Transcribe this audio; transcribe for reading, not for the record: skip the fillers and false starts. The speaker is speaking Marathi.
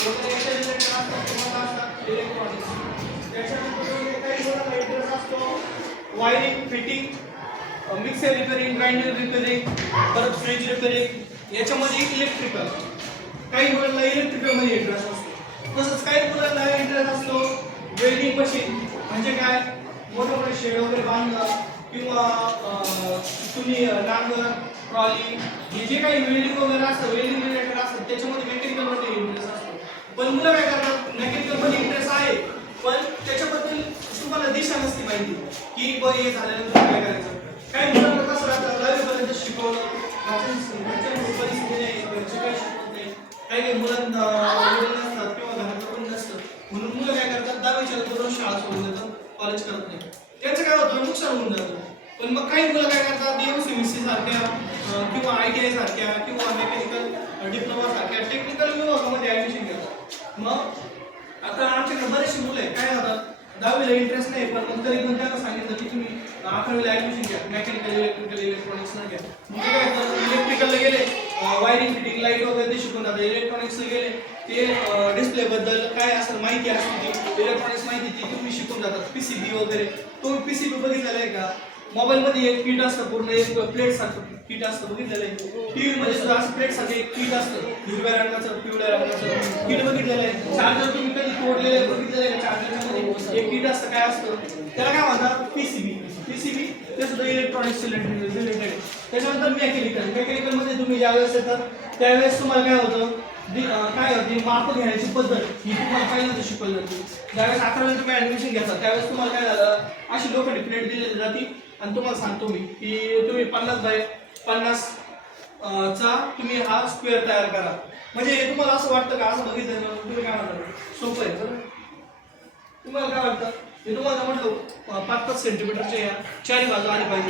याच्या रिलेटेड असतात तुम्हाला असतात इलेक्ट्रॉनिक्स. त्याच्यानंतर काही मुलांना इंटरेस्ट असतो wiring, fitting, mixer repairing, grinder repairing, परत फ्रीज रिपेअरिंग. याच्यामध्ये इलेक्ट्रिकल, काही मुलांना इलेक्ट्रिकलमध्ये इंटरेस्ट असतो. तसंच काही मुलांना इंटरेस्ट असतो वेल्डिंग मशीन, म्हणजे काय मोठे मोठे शेड वगैरे बांधणं किंवा तुम्ही नांगर, ट्रॉली, हे जे काही वेल्डिंग वगैरे असतं, वेल्डिंग रिलेटेड असतं, त्याच्यामध्ये मेकॅनिकलमध्ये इंटरेस्ट असतो. पण मुलं काय करतात, मेकॅनिकलमध्ये इंटरेस्ट आहे पण त्याच्याबद्दल तुम्हाला दिशा नसते माहिती की हे झाल्यानंतर काय करायचं. काही मुलांना कसं राहतं, 10वीपर्यंत शिकवलं, घरच्यांची परिस्थिती नाही, घरचे काही शिकवत नाही, काही मुलांना वडील नसतात किंवा घरात कोणी नसतं, म्हणून मुलं काय करतात 10वीच्या नंतर शाळा सोडून देतात, कॉलेज करत नाही. त्यांचं काय होतं, नुकसान होऊन जातं. पण मग काही मुलं काय करतात, MCVC सारख्या किंवा ITI सारख्या किंवा मेकॅनिकल डिप्लोमा सारख्या टेक्निकल विभागामध्ये ऍडमिशन घेतात. मग आता आमच्याकडे बरेचसे मुलं आहे, काय होतात 10वीला इंटरेस्ट नाही पण मग तरी पण त्यांना सांगितलं की तुम्ही 11वीला ऍडमिशन घ्या, मेकॅनिकल, इलेक्ट्रिकल, इलेक्ट्रॉनिक्स न घ्या. मग ते काय करतात, इलेक्ट्रिकलला गेले, वायरिंग, फिटिंग, लाईट वगैरे ते शिकून जातात. इलेक्ट्रॉनिक्सला गेले, ते डिस्प्ले बद्दल काय असं माहिती असते ती इलेक्ट्रॉनिक्स माहिती ती तुम्ही शिकून जातात. PCB वगैरे, तुम्ही PCB बघितलेला आहे का? मोबाईलमध्ये एक किट असतं, पूर्ण एक प्लेट सारखं किट असतं, बघितलेलं आहे. टीव्ही मध्ये सुद्धा असं प्लेट सारखं एक किट असतं, हिरव्या रंगाचं, पिवळ्या रंगाचं किट बघितलेलं आहे. चार्जर तुम्ही कधी तोडलेलं बघितलेलं आहे? चार्जरमध्ये एक किट असतं, काय असतं त्याला काय म्हणतात, PCB. ते सुद्धा इलेक्ट्रॉनिक्स रिलेटेड. त्याच्यानंतर मेकॅनिकलमध्ये तुम्ही ज्यावेळेस येतात त्यावेळेस तुम्हाला काय होतं, काय होती माप घेण्याची पद्धत ही तुम्हाला पहिल्यांदा शिकवली जाते. ज्यावेळेस 11वीला तुम्ही ऍडमिशन घेतात त्यावेळेस तुम्हाला काय झालं, अशी लोखंडी प्लेट दिली जाते आणि तुम्हाला सांगतो मी की तुम्ही 50 बाय 50 चा तुम्ही हा स्क्वेअर तयार करा. म्हणजे हे तुम्हाला असं वाटतं का, असं बघितलं ना तुम्ही काय म्हणता, सोपं आहे बरं. तुम्हाला काय वाटतं, हे तुम्हाला म्हटलं 5-5 सेंटीमीटरच्या या चारी बाजू आली पाहिजे,